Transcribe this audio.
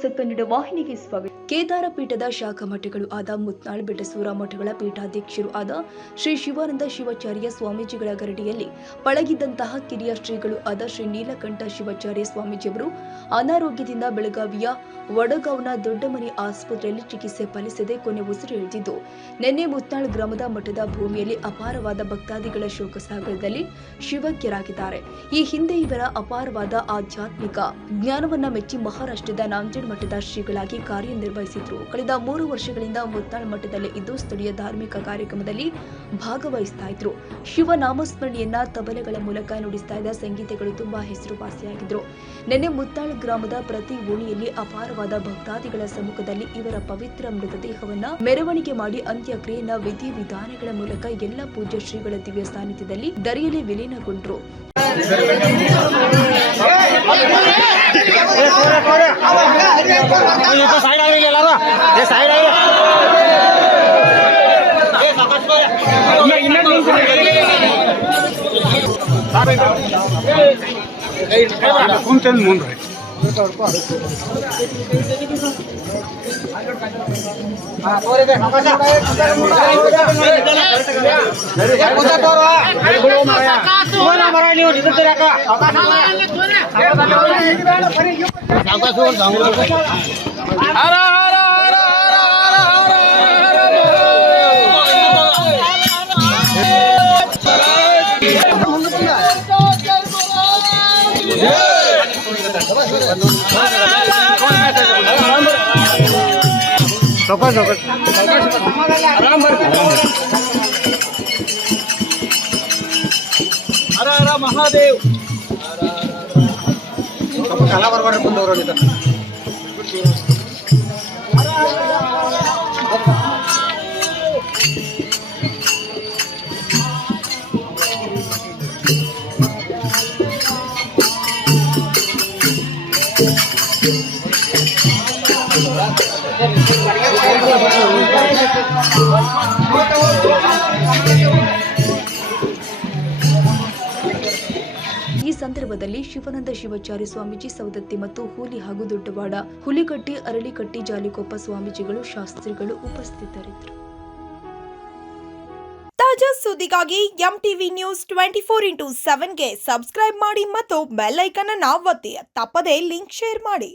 ಹೊಸ ಕನ್ನಡ ವಾಹಿನಿಗೆ ಸ್ವಾಗತ. ಕೇದಾರ ಪೀಠದ ಶಾಖಾ ಮಠಗಳು ಆದ ಮುತ್ನಾಳ್ ಬೆಟಸೂರ ಮಠಗಳ ಪೀಠಾಧ್ಯಕ್ಷರು ಆದ ಶ್ರೀ ಶಿವಾನಂದ ಶಿವಾಚಾರ್ಯ ಸ್ವಾಮೀಜಿಗಳ ಗರಡಿಯಲ್ಲಿ ಪಳಗಿದ್ದಂತಹ ಕಿರಿಯ ಶ್ರೀಗಳು ಆದ ಶ್ರೀ ನೀಲಕಂಠ ಶಿವಾಚಾರ್ಯ ಸ್ವಾಮೀಜಿಯವರು ಅನಾರೋಗ್ಯದಿಂದ ಬೆಳಗಾವಿಯ ವಡಗಾವ್ನ ದೊಡ್ಡಮನಿ ಆಸ್ಪತ್ರೆಯಲ್ಲಿ ಚಿಕಿತ್ಸೆ ಫಲಿಸದೆ ಕೊನೆ ಉಸಿರು ಎಳೆದಿದ್ದು ನಿನ್ನೆ ಮುತ್ನಾಳ್ ಗ್ರಾಮದ ಮಠದ ಭೂಮಿಯಲ್ಲಿ ಅಪಾರವಾದ ಭಕ್ತಾದಿಗಳ ಶೋಕಸಾಗರದಲ್ಲಿ ಶಿವೈಕ್ಯರಾಗಿದ್ದಾರೆ. ಈ ಹಿಂದೆ ಇವರ ಅಪಾರವಾದ ಆಧ್ಯಾತ್ಮಿಕ ಜ್ಞಾನವನ್ನ ಮೆಚ್ಚಿ ಮಹಾರಾಷ್ಟ್ರದ ನಾಂದೇಡ್ ಮಠದ ಶ್ರೀಗಳಾಗಿ ಕಾರ್ಯನಿರ್ವಹಿಸಿದ್ರು. ಕಳೆದ 3 ವರ್ಷಗಳಿಂದ ಮುತ್ನಾಳ್ ಮಠದಲ್ಲಿ ಇದ್ದು ಸ್ಥಳೀಯ ಧಾರ್ಮಿಕ ಕಾರ್ಯಕ್ರಮದಲ್ಲಿ ಭಾಗವಹಿಸ್ತಾ ಇದ್ರು. ಶಿವ ನಾಮಸ್ಮರಣೆಯನ್ನ ತಬಲೆಗಳ ಮೂಲಕ ನುಡಿಸ್ತಾ ಇದ್ದ ಸಂಗೀತಗಳು ತುಂಬಾ ಹೆಸರುವಾಸಿಯಾಗಿದ್ರು. ನಿನ್ನೆ ಮುತ್ನಾಳ್ ಗ್ರಾಮದ ಪ್ರತಿ ಓಣಿಯಲ್ಲಿ ಅಪಾರವಾದ ಭಕ್ತಾದಿಗಳ ಸಮ್ಮುಖದಲ್ಲಿ ಇವರ ಪವಿತ್ರ ಮೃತದೇಹವನ್ನ ಮೆರವಣಿಗೆ ಮಾಡಿ ಅಂತ್ಯಕ್ರಿಯೆಯನ್ನ ವಿಧಿವಿಧಾನಗಳ ಮೂಲಕ ಎಲ್ಲ ಪೂಜ್ಯ ಶ್ರೀಗಳ ದಿವ್ಯ ಸಾನ್ನಿಧ್ಯದಲ್ಲಿ ದರಿಯಲ್ಲಿ ವಿಲೀನಗೊಂಡ್ರು. महादेव कला बरोबर बंदवर ಈ ಸಂದರ್ಭದಲ್ಲಿ ಶಿವಾನಂದ ಶಿವಾಚಾರ್ಯ ಸ್ವಾಮೀಜಿ ಸವದತ್ತಿ ಮತ್ತು ಹೂಲಿ ಹಾಗೂ ದೊಡ್ಡವಾಡ, ಹುಲಿಕಟ್ಟಿ, ಅರಳಿಕಟ್ಟಿ, ಜಾಲಿಕೊಪ್ಪ ಸ್ವಾಮೀಜಿಗಳು, ಶಾಸ್ತ್ರಿಗಳು ಉಪಸ್ಥಿತರಿದ್ದರು. ತಾಜಾ ಸುದ್ದಿಗಾಗಿ ಎಂಟಿವಿ ನ್ಯೂಸ್ 24x7ಗೆ ಸಬ್ಸ್ಕ್ರೈಬ್ ಮಾಡಿ ಮತ್ತು ಬೆಲ್ ಐಕಾನ್ ಅನ್ನು ಒತ್ತಿ. ತಪ್ಪದೇ ಲಿಂಕ್ ಶೇರ್ ಮಾಡಿ.